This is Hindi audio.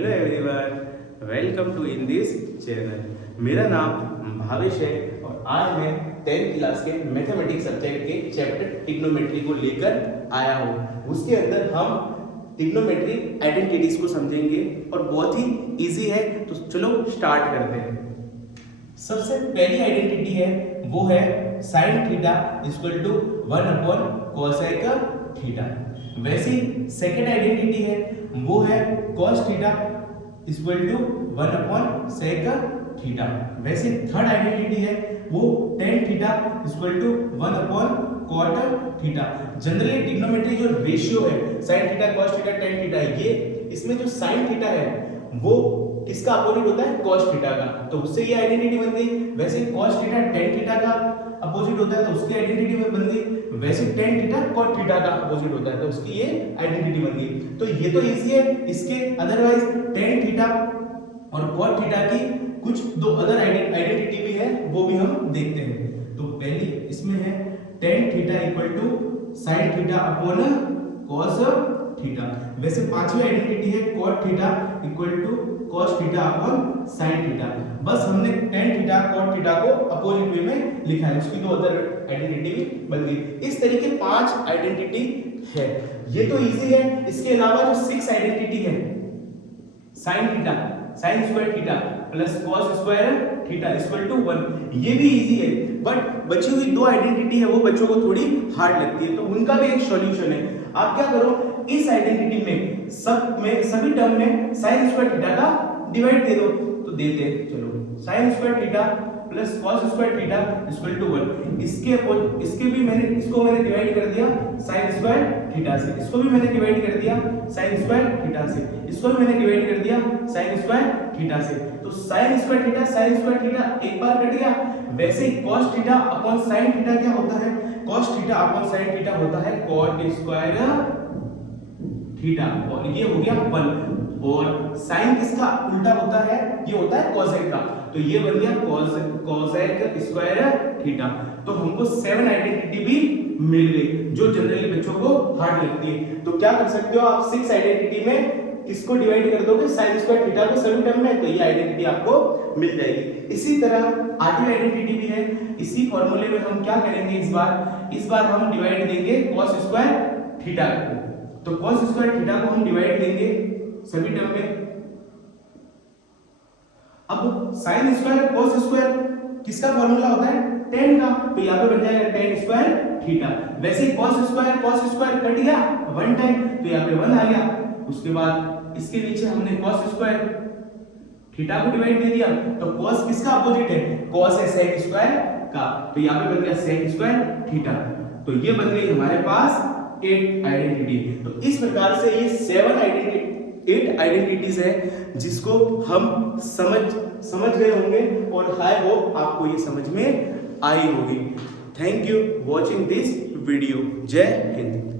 Hello everyone, welcome to in this channel. मेरा नाम भावेश है और आज मैं 10th क्लास के मैथमेटिक्स सब्जेक्ट के चैप्टर ट्रिग्नोमेट्री को लेकर आया हूँ। उसके अंदर हम ट्रिग्नोमेट्री आइडेंटिटीज को समझेंगे और बहुत ही इजी है, तो चलो स्टार्ट करते हैं। सबसे पहली आइडेंटिटी है वो है sine theta equal to 1 cosec theta. वैसे सेकेंड आइडेंटिटी है वो है cos theta equal to 1 sec theta. वैसे थर्ड आइडेंटिटी है वो tan theta equal to 1 cot theta. Generally trigonometry जो रेशियो है sin theta cos theta tan theta, ये इसमें जो sin थीटा है वो किसका अपोजिट होता है? cos थीटा का, तो उससे ये आइडेंटिटी बन गई। वैसे cos थीटा tan थीटा का अपोजिट होता है तो उसकी आइडेंटिटी में बन गई। वैसे tan थीटा cot थीटा का अपोजिट होता है तो उसकी ये आइडेंटिटी बन गई। तो ये तो इजी है। इसके अदरवाइज tan थीटा और cot थीटा की कुछ दो अदर आइडेंटिटी भी है, वो भी हम देखते हैं। तो पहली इसमें है tan theta equal to sin theta upon cos theta. वैसे पांचवी आइडेंटिटी है cot theta equal to cos theta upon sin theta. बस हमने tan थीटा cot थीटा को अपोजिट वे में लिखा है, उसकी दो अदर आइडेंटिटी भी बन गई। इस तरीके 5 आइडेंटिटी है, ये तो इजी है। इसके अलावा जो 6 आइडेंटिटी है sin theta sin square theta plus cos square theta equal to 1, ये भी इजी है। बट बची हुई दो आइडेंटिटी है वो बच्चों को थोड़ी हार्ड लगती है, तो उनका भी एक सॉल्यूशन है। आप क्या करो, इस आइडेंटिटी में सभी टर्म में sin स्क्वायर थीटा का डिवाइड दे दो। तो देते हैं, चलो sin square theta plus cos square theta equal to 1। इसके भी मैंने डिवाइड कर दिया sin स्क्वायर थीटा से, इसको भी मैंने डिवाइड कर दिया sin स्क्वायर थीटा से, इसको भी मैंने डिवाइड कर दिया sin स्क्वायर थीटा से। तो sin स्क्वायर थीटा एक बार कट गया। वैसे cos theta upon sin theta क्या होता है? cos theta upon sin theta होता है cot स्क्वायर थीटा, और ये हो गया 1। और sin किसका उल्टा होता है? ये होता है cosec का, तो ये बन गया cosec स्क्वायर थीटा। तो हमको 7 आइडेंटिटी भी मिल गई जो जनरली बच्चों को हार्ड लगती है। तो क्या कर सकते हो आप, 6 आइडेंटिटी में किसको डिवाइड कर दोगे? sin स्क्वायर थीटा को सभी टर्म में, तो ये आइडेंटिटी आपको मिल जाएगी। इसी तरह 8वीं आइडेंटिटी भी है। इसी फॉर्मूले में हम क्या करेंगे, इस बार हम डिवाइड देंगे cos स्क्वायर थीटा को। तो cos स्क्वायर थीटा को हम डिवाइड देंगे सभी टर्म में। अब sin स्क्वायर cos स्क्वायर किसका फॉर्मूला होता है? tan का, तो यहां पे बन जाएगा tan स्क्वायर थीटा। वैसे cos स्क्वायर कट गया 1 टाइम, तो यहां पे 1 आ गया। उसके बाद इसके नीचे हमने cos स्क्वायर थीटा को डिवाइड दे दिया, तो cos किसका अपोजिट है? cos है sec स्क्वायर का, तो यहां पे बन गया sec स्क्वायर थीटा। तो ये बन गई हमारे पास 8 आइडेंटिटी। तो इस प्रकार से ये 8 आइडेंटिटीज है जिसको हम समझ गए होंगे, और आई होप आपको ये समझ में आई होगी। Thank you watching this video. जय हिंद।